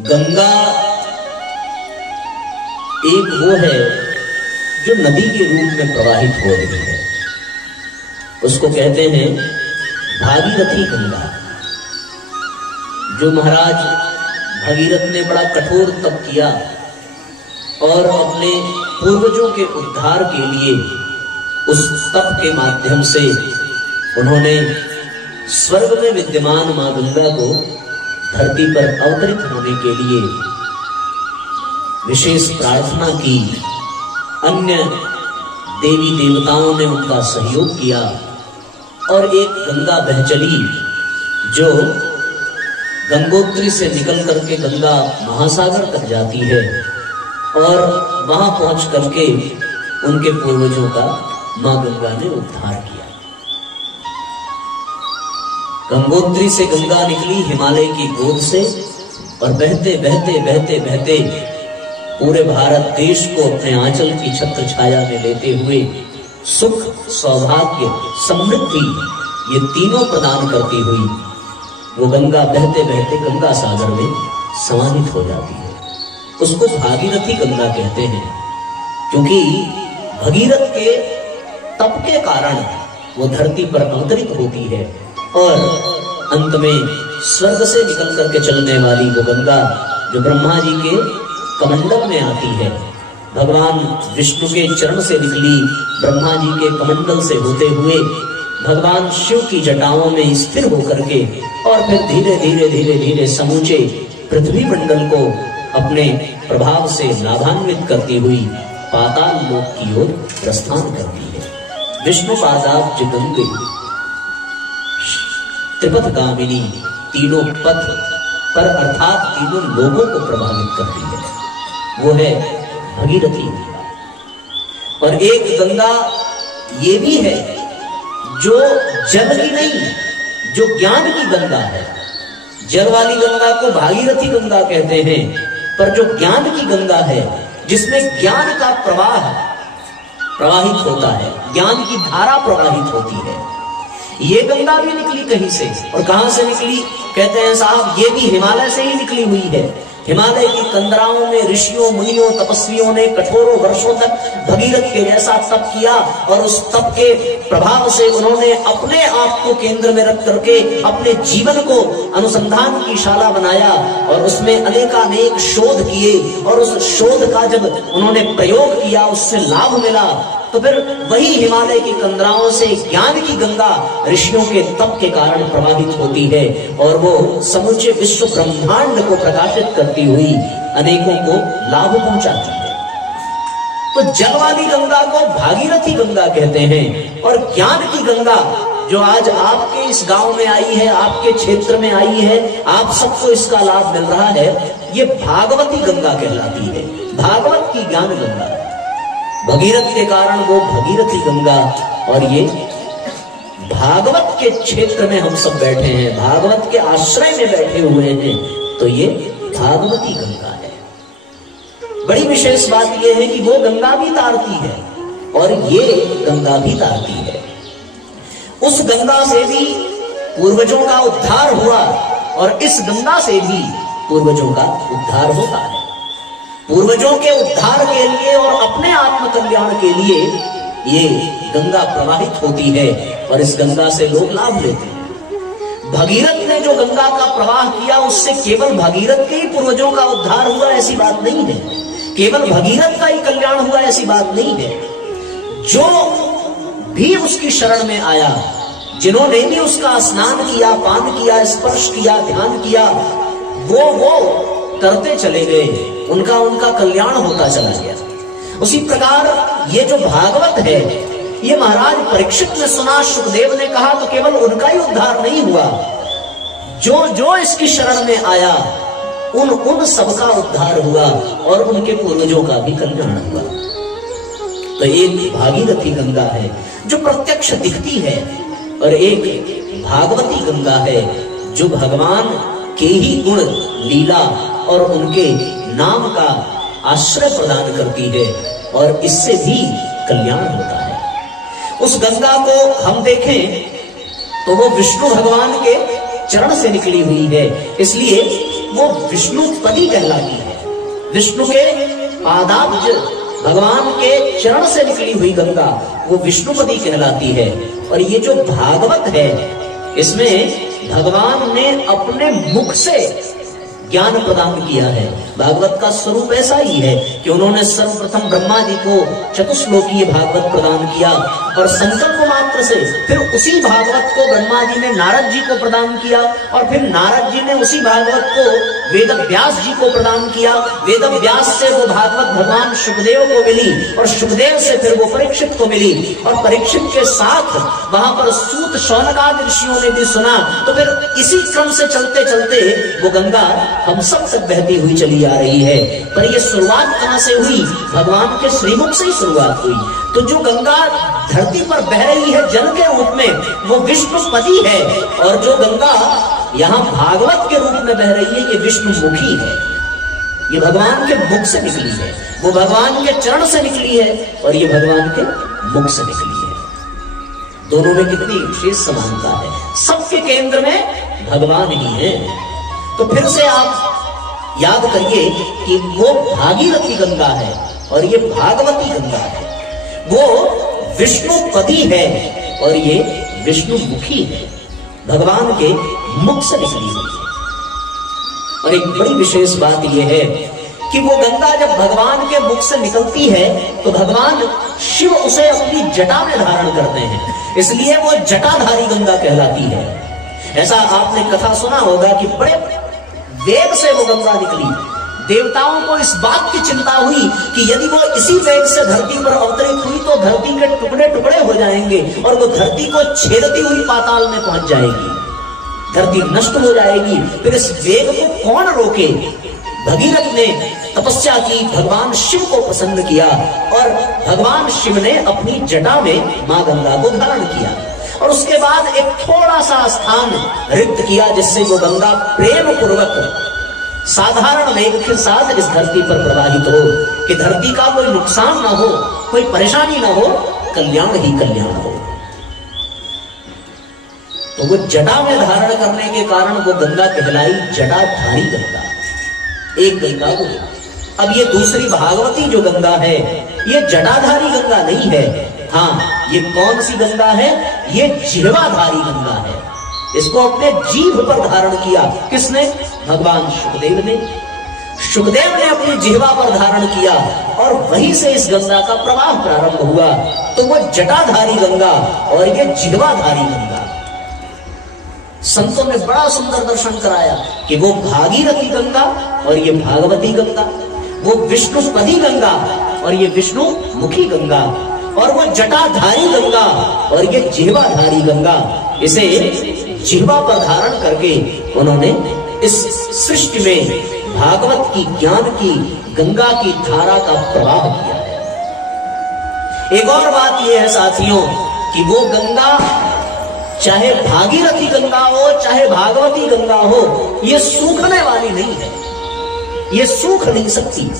गंगा एक वो है जो नदी के रूप में प्रवाहित हो रही है, उसको कहते हैं भागीरथी गंगा। जो महाराज भगीरथ ने बड़ा कठोर तप किया और अपने पूर्वजों के उद्धार के लिए उस तप के माध्यम से उन्होंने स्वर्ग में विद्यमान मां गंगा को धरती पर अवतरित होने के लिए विशेष प्रार्थना की। अन्य देवी देवताओं ने उनका सहयोग किया और एक गंगा बह चली जो गंगोत्री से निकल करके गंगा महासागर तक जाती है और वहां पहुंच करके उनके पूर्वजों का मां गंगा ने उद्धार किया। गंगोत्री से गंगा निकली हिमालय की गोद से और बहते बहते बहते बहते पूरे भारत देश को अपने आंचल की छत्र छाया में लेते हुए सुख, सौभाग्य, समृद्धि ये तीनों प्रदान करती हुई वो गंगा बहते बहते गंगा सागर में समाहित हो जाती है। उसको भागीरथी गंगा कहते हैं क्योंकि भगीरथ के तप के कारण वो धरती पर अवतरित होती है और अंत में स्वर्ग से निकल करके चलने वाली वो गंगा जो ब्रह्मा जी के कमंडल में आती है, भगवान विष्णु के चरण से निकली, ब्रह्मा जी के कमंडल से होते हुए भगवान शिव की जटाओं में स्थिर होकर के और फिर धीरे धीरे धीरे धीरे समूचे पृथ्वी मंडल को अपने प्रभाव से लाभान्वित करती हुई पाताल लोक की ओर प्रस्थान करती है। विष्णु पादाब्ज गंगे त्रिपथगामिनी तीनों पथ पर अर्थात तीनों लोगों को प्रभावित करती है, वो है भगीरथी गंगा। और एक गंगा ये भी है जो जल की नहीं, जो ज्ञान की गंगा है। जल वाली गंगा को भागीरथी गंगा कहते हैं, पर जो ज्ञान की गंगा है जिसमें ज्ञान का प्रवाह प्रवाहित होता है, ज्ञान की धारा प्रवाहित होती है, ये गंगा भी निकली कहीं से। और कहां से निकली? कहते हैं साहब ये भी हिमालय से ही निकली हुई है। हिमालय की कंदराओं में ऋषियों, मुनियों, तपस्वियों ने कठोरों वर्षों तक भगीरथ के जैसा तप किया और उस तप के प्रभाव से उन्होंने अपने आप को केंद्र में रख करके अपने जीवन को अनुसंधान की शाला बनाया और उसमें अनेकानेक शोध किए और उस शोध का जब उन्होंने प्रयोग किया उससे लाभ मिला तो फिर वही हिमालय की कंदराओं से ज्ञान की गंगा ऋषियों के तप के कारण प्रवाहित होती है और वो समूचे विश्व ब्रह्मांड को प्रकाशित करती हुई अनेकों को लाभ पहुंचाती है। तो जल वाली गंगा को भागीरथी गंगा कहते हैं और ज्ञान की गंगा जो आज आपके इस गांव में आई है, आपके क्षेत्र में आई है, आप सबको इसका लाभ मिल रहा है, ये भागवती गंगा कहलाती है, भागवत की ज्ञान गंगा। भगीरथ के कारण वो भगीरथी गंगा और ये भागवत के क्षेत्र में हम सब बैठे हैं, भागवत के आश्रय में बैठे हुए हैं, तो ये भागवती गंगा है। बड़ी विशेष बात यह है कि वो गंगा भी तारती है और ये गंगा भी तारती है। उस गंगा से भी पूर्वजों का उद्धार हुआ और इस गंगा से भी पूर्वजों का उद्धार होता है। पूर्वजों के उद्धार के लिए और अपने आत्म कल्याण के लिए ये गंगा प्रवाहित होती है और इस गंगा से लोग लाभ लेते हैं। भगीरथ ने जो गंगा का प्रवाह किया उससे केवल भगीरथ के ही पूर्वजों का उद्धार हुआ ऐसी बात नहीं है, केवल भगीरथ का ही कल्याण हुआ ऐसी बात नहीं है। जो भी उसकी शरण में आया, जिन्होंने भी उसका स्नान किया, पान किया, स्पर्श किया, ध्यान किया, वो करते चले गए, उनका कल्याण होता चला गया। उसी प्रकार ये जो भागवत है ये महाराज परीक्षित ने सुना, शुकदेव ने कहा तो केवल उनका ही उद्धार नहीं हुआ, जो इसकी शरण में आया उन सबका उद्धार हुआ और उनके पूर्वजों का भी कल्याण हुआ। तो एक भागीरथी गंगा है जो प्रत्यक्ष दिखती है और एक भागवती गंगा है जो भगवान के ही गुण, लीला और उनके नाम का आश्रय प्रदान करती है और इससे भी कल्याण होता है। उस गंगा को हम देखें तो वो विष्णु भगवान के चरण से निकली हुई है, इसलिए वो विष्णुपदी कहलाती है। विष्णु के पादाब्ज, भगवान के चरण से निकली हुई गंगा वो विष्णुपदी कहलाती है। और ये जो भागवत है, इसमें भगवान ने अपने मुख से ज्ञान प्रदान किया है। भागवत का स्वरूप ऐसा ही है कि उन्होंने सर्वप्रथम ब्रह्मा जी को चतुश्लोकीय भागवत प्रदान किया और संकल्प मात्र से फिर उसी भागवत को ब्रह्मा जी ने नारद जी को प्रदान किया और फिर नारद जी ने उसी भागवत को वेद व्यास जी को प्रदान किया। वेद व्यास से वो भागवत भगवान सुखदेव को मिली और सुखदेव से फिर वो परीक्षित को मिली और परीक्षित के साथ वहां पर सूत शौनकादि ऋषियों ने भी सुना। तो फिर इसी क्रम से चलते चलते वो गंगा हम सब तक बहती हुई चली आ रही है। पर ये शुरुआत कहां से हुई? भगवान के श्रीमुख से ही शुरुआत हुई। तो जो गंगा धरती पर बह रही है जल के रूप में, वो विष्णुपदी है। और जो गंगा यहाँ भागवत के रूप में बह रही है, ये विष्णुमुखी है। ये भगवान के मुख से निकली है, वो भगवान के चरण से निकली है और ये भगवान के मुख से निकली है। दोनों में कितनी विशेष समानता है। सबके केंद्र में भगवान ही है। तो फिर से आप याद करिए कि वो भागीरथी गंगा है और ये भागवती गंगा है। वो विष्णुपदी है और ये विष्णुमुखी है, भगवान के मुख से निकली हुई है। और एक बड़ी विशेष बात यह है कि वो गंगा जब भगवान के मुख से निकलती है तो भगवान शिव उसे अपनी जटा में धारण करते हैं, इसलिए वो जटाधारी गंगा कहलाती है। ऐसा आपने कथा सुना होगा कि बड़े वेग से वो गंगा निकली। देवताओं को इस बात की चिंता हुई कि यदि वो इसी वेग से धरती पर अवतरित हुई तो धरती के टुकड़े टुकड़े हो जाएंगे और वो धरती को छेदती हुई पाताल में पहुंच जाएगी, धरती नष्ट हो जाएगी। फिर इस वेग को कौन रोके? भगीरथ ने तपस्या की, भगवान शिव को प्रसन्न किया और भगवान शिव ने अपनी जटा में मां गंगा को धारण किया और उसके बाद एक थोड़ा सा स्थान रिक्त किया जिससे वो गंगा प्रेम पूर्वक साधारण वेग के साथ इस धरती पर प्रवाहित हो कि धरती का कोई नुकसान ना हो, कोई परेशानी ना हो, कल्याण ही कल्याण हो। तो वो जटा में धारण करने के कारण वो गंगा कहलाई जटाधारी गंगा। एक गंगा वो। अब ये दूसरी भागवती जो गंगा है, ये जटाधारी गंगा नहीं है। हाँ, ये कौन सी गंगा है? ये जिह्वाधारी गंगा है। इसको अपने जीभ पर धारण किया। किसने? भगवान सुखदेव ने। सुखदेव ने अपनी जिह्वा पर धारण किया और वहीं से इस गंगा का प्रवाह प्रारंभ हुआ। तो वो जटाधारी गंगा और ये जिह्वाधारी गंगा। संतों ने बड़ा सुंदर दर्शन कराया कि वो भागीरथी गंगा और ये भागवती गंगा, वो विष्णुपदी गंगा और ये विष्णुमुखी गंगा, और वो जटाधारी गंगा और ये जिह्वाधारी गंगा। इसे जिह्वा पर धारण करके उन्होंने इस सृष्टि में भागवत की, ज्ञान की, गंगा की धारा का प्रवाह किया है। एक और बात यह है साथियों कि वो गंगा चाहे भागीरथी गंगा हो चाहे भागवती गंगा हो, ये सूखने वाली नहीं है, ये सूख नहीं सकती।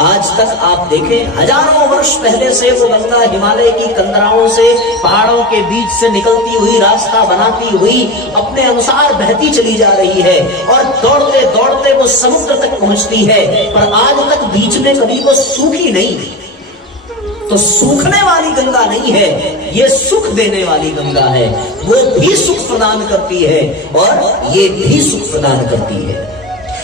आज तक आप देखें, हजारों वर्ष पहले से वो गंगा हिमालय की कंदराओं से, पहाड़ों के बीच से निकलती हुई, रास्ता बनाती हुई अपने अनुसार बहती चली जा रही है और दौड़ते दौड़ते वो समुद्र तक पहुंचती है, पर आज तक बीच में कभी वो सूखी नहीं। तो सूखने वाली गंगा नहीं है, ये सुख देने वाली गंगा है। वो भी सुख प्रदान करती है और ये भी सुख प्रदान करती है।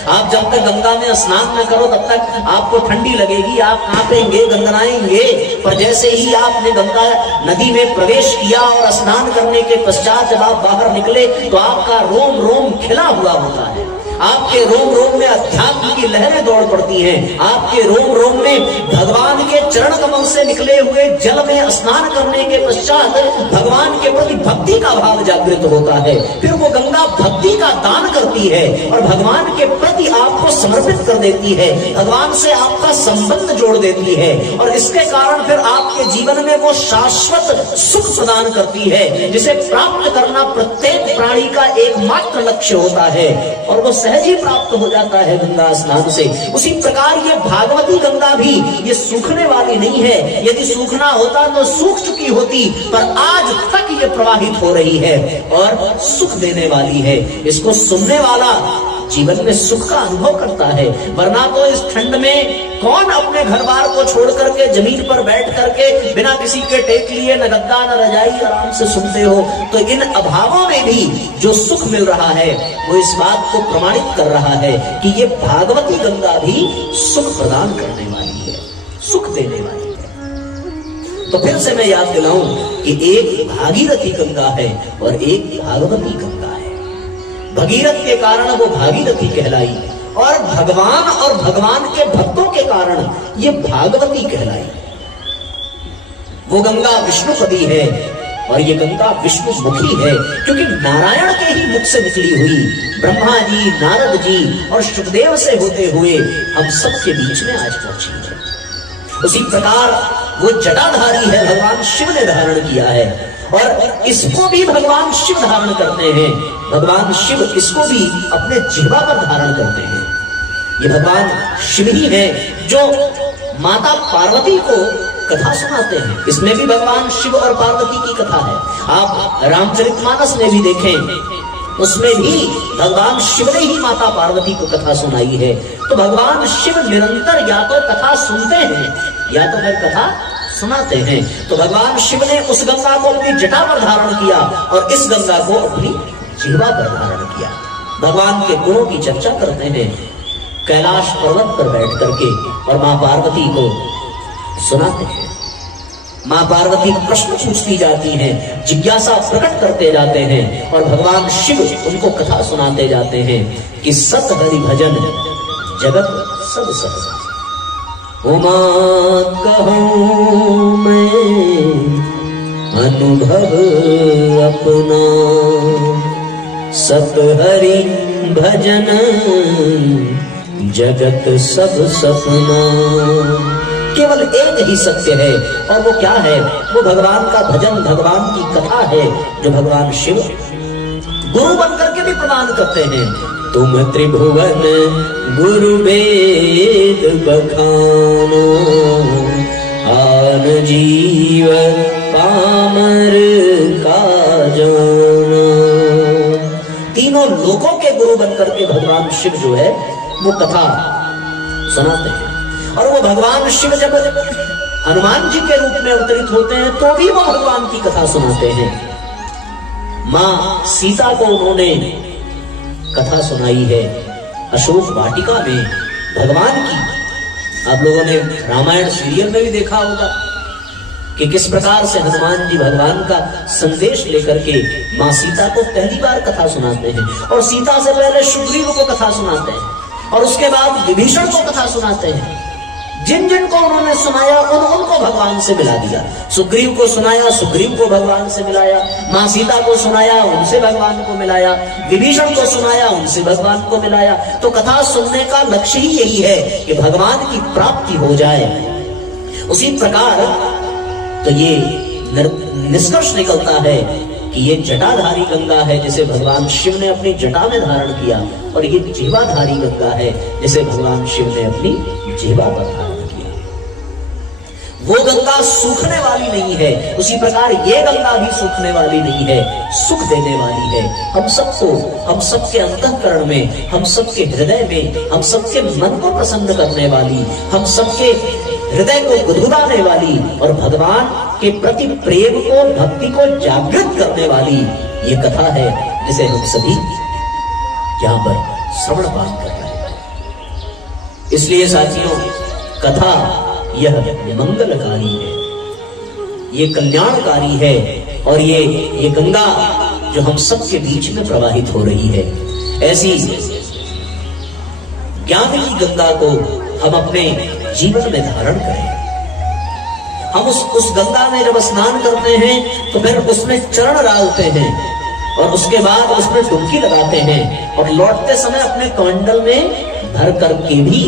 आप जब तक गंगा में स्नान न करो तब तक आपको ठंडी लगेगी, आप कांपेंगे, गंगनाएंगे, पर जैसे ही आपने गंगा नदी में प्रवेश किया और स्नान करने के पश्चात जब आप बाहर निकले तो आपका रोम रोम खिला हुआ होता है, आपके रोम रोम में अध्यात्म की लहरें दौड़ पड़ती हैं, आपके रोम रोम में भगवान के चरण कमल से निकले हुए जल में स्नान करने के पश्चात भगवान के प्रति भक्ति का भाव जागृत होता है। फिर वो गंगा भक्ति का दान करती है और भगवान के प्रति आपको समर्पित कर देती है, भगवान से आपका संबंध जोड़ देती है और इसके कारण फिर आपके जीवन में वो शाश्वत सुख प्रदान करती है, जिसे प्राप्त करना प्रत्येक प्राणी का एकमात्र लक्ष्य होता है और वो सहज ही प्राप्त हो जाता है गंगा स्नान से। उसी प्रकार ये भागवती गंगा भी ये सूखने वाली नहीं है, यदि सूखना होता तो सूख चुकी होती, पर आज तक ये प्रवाहित हो रही है और सुख देने वाली है। इसको सुनने वाला जीवन में सुख का अनुभव करता है। वरना तो इस ठंड में कौन अपने घर बार को छोड़ करके जमीन पर बैठ करके बिना किसी के टेक लिए, न गद्दा न रजाई, आराम से सुनते हो। तो इन अभावों में भी जो सुख मिल रहा है वो इस बात को प्रमाणित कर रहा है कि ये भागवती गंगा भी सुख प्रदान करने वाली है, सुख देने वाली है। तो फिर से मैं याद दिलाऊं कि एक भागीरथी गंगा है और एक भागवती गंगा है। भगीरथ के कारण वो भागीरथी कहलाई और भगवान और भगवान के भक्तों के कारण ये भागवती कहलाई। वो गंगा विष्णुपदी है और ये गंगा विष्णु मुखी है, क्योंकि नारायण के ही मुख से निकली हुई ब्रह्मा जी, नारद जी और शुकदेव से होते हुए हम सबके बीच में आज पहुंची है। उसी प्रकार वो जटाधारी है, भगवान शिव ने धारण किया है और इसको भी भगवान शिव धारण करते हैं। भगवान शिव इसको भी अपने जिह्वा पर धारण करते हैं। ये भगवान शिव ही है जो माता पार्वती को कथा सुनाते हैं। इसमें भी भगवान शिव और पार्वती की कथा है। आप रामचरितमानस में भी देखें, उसमें भी भगवान शिव ने ही माता पार्वती को कथा सुनाई है। तो भगवान शिव निरंतर या तो कथा सुनते हैं या तो फिर कथा सुनाते हैं। तो भगवान शिव ने उस गंगा को अपनी जटा पर धारण किया और इस गंगा को अपनी जिह्वा पर धारण किया। भगवान के गुणों की चर्चा करते हैं कैलाश पर्वत पर बैठ करके और मां पार्वती को सुनाते हैं। मां पार्वती प्रश्न पूछती जाती हैं, जिज्ञासा प्रकट करते जाते हैं और भगवान शिव उनको कथा सुनाते जाते हैं कि सत हरि भजन जगत सब सब। उमा कहूं मैं अनुभव अपना, सत हरि भजन जगत सब सपना। केवल एक ही सत्य है और वो क्या है? वो भगवान का भजन, भगवान की कथा है जो भगवान शिव गुरु बनकर के भी प्रदान करते हैं। तुम त्रिभुवन गुरु वेद बखानो, आन जीव पामर का जाना। तीनों लोगों के गुरु बनकर के भगवान शिव जो है वो कथा सुनाते हैं। और वो भगवान शिव जब हनुमान जी के रूप में अवतरित होते हैं तो भी वो भगवान की कथा सुनाते हैं। मां सीता को उन्होंने कथा सुनाई है अशोक वाटिका में भगवान की। आप लोगों ने रामायण सीरियल में भी देखा होगा कि किस प्रकार से हनुमान जी भगवान का संदेश लेकर के मां सीता को पहली बार कथा सुनाते हैं और सीता से पहले सुग्रीव को कथा सुनाते हैं और उसके बाद विभीषण को कथा सुनाते हैं। जिन जिन को उन्होंने सुनाया उनको भगवान से मिला दिया। सुग्रीव को सुनाया, सुग्रीव को भगवान से मिलाया। मां सीता को सुनाया, उनसे भगवान को मिलाया। विभीषण को सुनाया, उनसे भगवान को मिलाया। तो कथा सुनने का लक्ष्य ही यही है कि भगवान की प्राप्ति हो जाए। उसी प्रकार तो ये निष्कर्ष निकलता है कि ये जटाधारी गंगा है जिसे भगवान शिव ने अपनी जटा में धारण किया और ये जिह्वाधारी गंगा है जिसे भगवान शिव ने अपनी जिह्वा पर धारण किया। वो गंगा सूखने वाली नहीं है, उसी प्रकार ये गंगा भी सूखने वाली नहीं है, सुख देने वाली है। हम सबको, हम सबके अंतःकरण में, हम सबके हृदय में, हम सबके मन को प्रसन्न करने वाली, हम सबके हृदय को गुदगुदाने वाली और भगवान के प्रति प्रेम को, भक्ति को जागृत करने वाली ये कथा है जिसे हम सभी यहाँ पर श्रवण पान कर रहे हैं। इसलिए साथियों, कथा यह मंगलकारी है, ये कल्याणकारी है और ये गंगा जो हम सबके बीच में प्रवाहित हो रही है, ऐसी ज्ञान की गंगा को हम अपने जीवन में धारण करें। हम उस गंगा में जब स्नान करते हैं तो फिर उसमें चरण डालते हैं और उसके बाद उसमें डुबकी लगाते हैं और लौटते समय अपने कमंडल में भर करके भी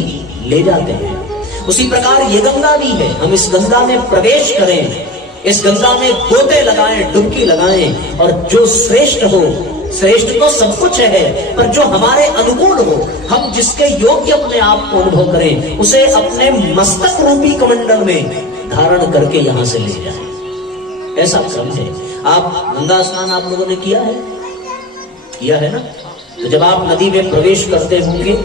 ले जाते हैं। उसी प्रकार ये गंगा भी है। हम इस गंगा में प्रवेश करें, इस गंगा में गोते लगाएं, डुबकी लगाएं और जो श्रेष्ठ हो, श्रेष्ठ तो सब कुछ है पर जो हमारे अनुकूल हो, हम जिसके योग्य अपने आप को अनुभव करें, उसे अपने मस्तक रूपी कमंडल में धारण करके यहां से ले जाए। ऐसा क्रम है। आप गंगा स्नान आप लोगों ने किया है ना? तो जब आप नदी में प्रवेश करते होंगे,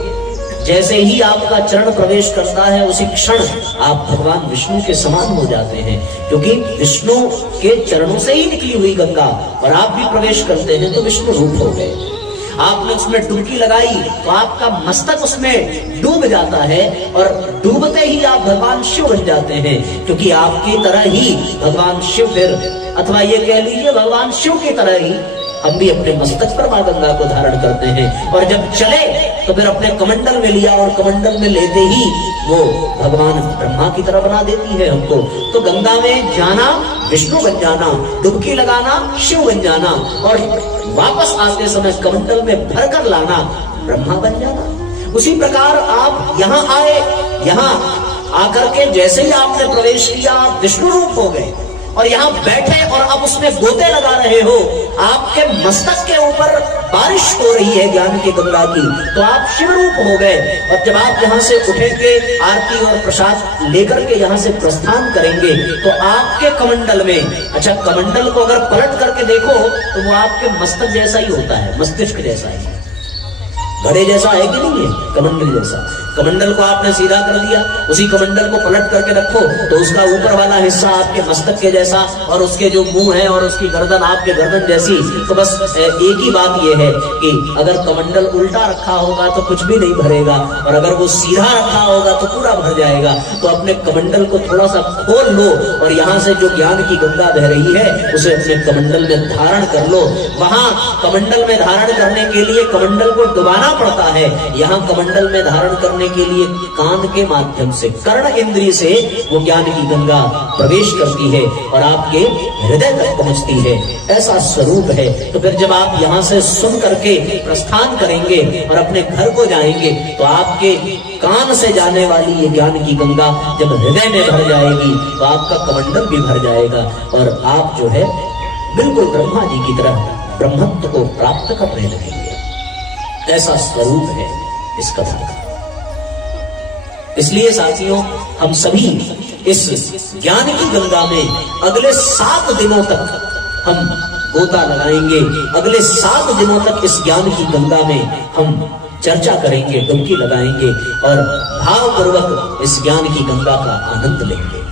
जैसे ही आपका चरण प्रवेश करता है उसी क्षण आप भगवान विष्णु के समान हो जाते हैं, क्योंकि विष्णु के चरणों से ही निकली हुई गंगा और आप भी प्रवेश करते हैं तो विष्णु रूप हो गए। आपने उसमें डुबकी लगाई तो आपका मस्तक उसमें डूब जाता है और डूबते ही आप भगवान शिव बन जाते हैं, क्योंकि आपकी तरह ही भगवान शिव, फिर अथवा ये कह लीजिए भगवान शिव की तरह ही हम भी अपने मस्तक पर मां गंगा को धारण करते हैं। और जब चले तो फिर अपने कमंडल में लिया और कमंडल में लेते ही वो भगवान ब्रह्मा की तरह बना देती है हमको। तो गंगा में जाना विष्णु बन जाना, डुबकी लगाना शिव बन जाना और वापस आते समय कमंडल में भर कर लाना ब्रह्मा बन जाना। उसी प्रकार आप यहाँ आए, यहाँ आकर के जैसे ही आपने प्रवेश किया विष्णु रूप हो गए और यहाँ बैठे और अब उसमें गोते लगा रहे हो, आपके मस्तक के ऊपर बारिश हो रही है ज्ञान की गंगा की, तो आप शिव रूप हो गए। और जब आप यहाँ से उठेंगे, आरती और प्रसाद लेकर के यहाँ से प्रस्थान करेंगे तो आपके कमंडल में, अच्छा कमंडल को अगर पलट करके देखो तो वो आपके मस्तक जैसा ही होता है, मस्तिष्क जैसा ही, घड़े जैसा है कि नहीं है, कमंडल जैसा। कमंडल को आपने सीधा कर दिया, उसी कमंडल को पलट करके रखो तो उसका ऊपर वाला हिस्सा आपके मस्तक के जैसा और उसके जो मुंह है और उसकी गर्दन आपके गर्दन जैसी। तो बस एक ही बात यह है कि अगर कमंडल उल्टा रखा होगा तो कुछ भी नहीं भरेगा और अगर वो सीधा रखा होगा तो पूरा भर जाएगा। तो अपने कमंडल को थोड़ा सा खोल लो और यहाँ से जो ज्ञान की गंगा बह रही है उसे अपने कमंडल में धारण कर लो। वहां कमंडल में धारण करने के लिए कमंडल को डुबाना पड़ता है, यहाँ कमंडल में धारण करने के लिए कान के माध्यम से, कर्ण इंद्रिय से वो ज्ञान की गंगा प्रवेश करती है और आपके हृदय तक पहुंचती है। ऐसा स्वरूप है। तो फिर जब आप यहाँ से सुन करके प्रस्थान करेंगे और अपने घर को जाएंगे तो आपके कान से जाने वाली ये ज्ञान की गंगा जब हृदय में भर जाएगी तो आपका कमंडल भी भर जाएगा और आप जो है बिल्कुल ब्रह्मा जी की तरह ब्रह्मत्व को प्राप्त करने लगेंगे। ऐसा स्वरूप है इस कथा का। इसलिए साथियों, हम सभी इस ज्ञान की गंगा में अगले 7 दिनों तक हम गोता लगाएंगे। अगले 7 दिनों तक इस ज्ञान की गंगा में हम चर्चा करेंगे, डुबकी लगाएंगे और भावपूर्वक इस ज्ञान की गंगा का आनंद लेंगे।